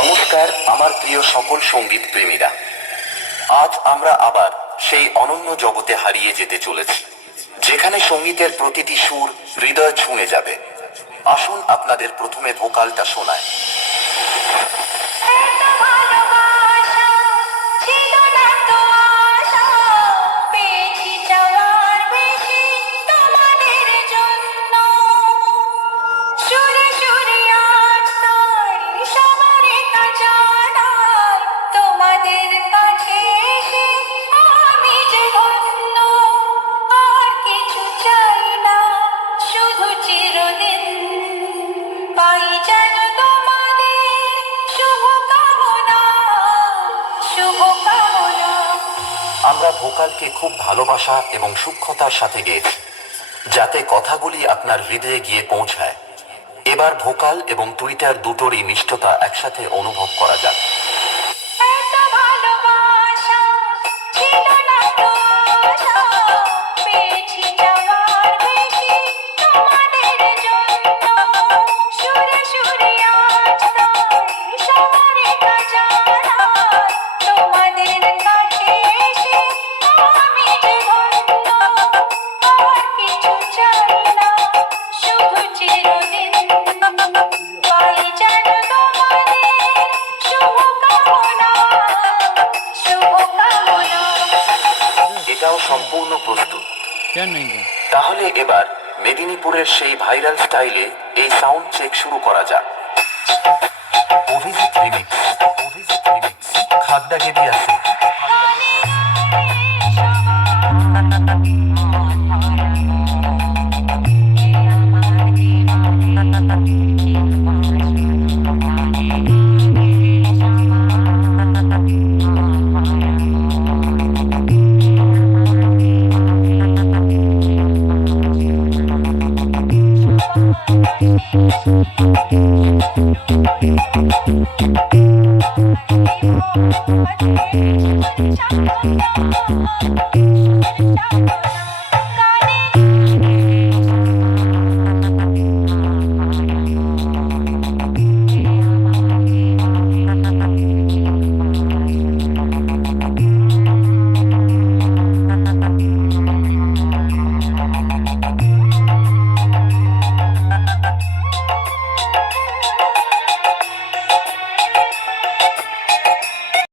নমস্কার আমার প্রিয় সকল সঙ্গীত প্রেমীরা, আজ আমরা আবার সেই অনন্য জগতে হারিয়ে যেতে চলেছি, যেখানে সঙ্গীতের প্রতিটি সুর হৃদয় ছুঁয়ে যাবে। আসুন আপনাদের প্রথমে ভোকালটা শোনায়। আমরা ভোকালকে খুব ভালোবাসা এবং সূক্ষ্মতার সাথে গেয়েছি, যাতে কথাগুলি আপনার হৃদয়ে গিয়ে পৌঁছায়। এবার ভোকাল এবং টুইটার দুটোরই মিষ্টতা একসাথে অনুভব করা যাক। এটাও সম্পূর্ণ প্রস্তুত। তাহলে এবার মেদিনীপুরের সেই ভাইরাল স্টাইলে এই সাউন্ড চেক শুরু করা যাক। অভিজিৎ রিমিক্স, খাদ্দা গেবি আছে।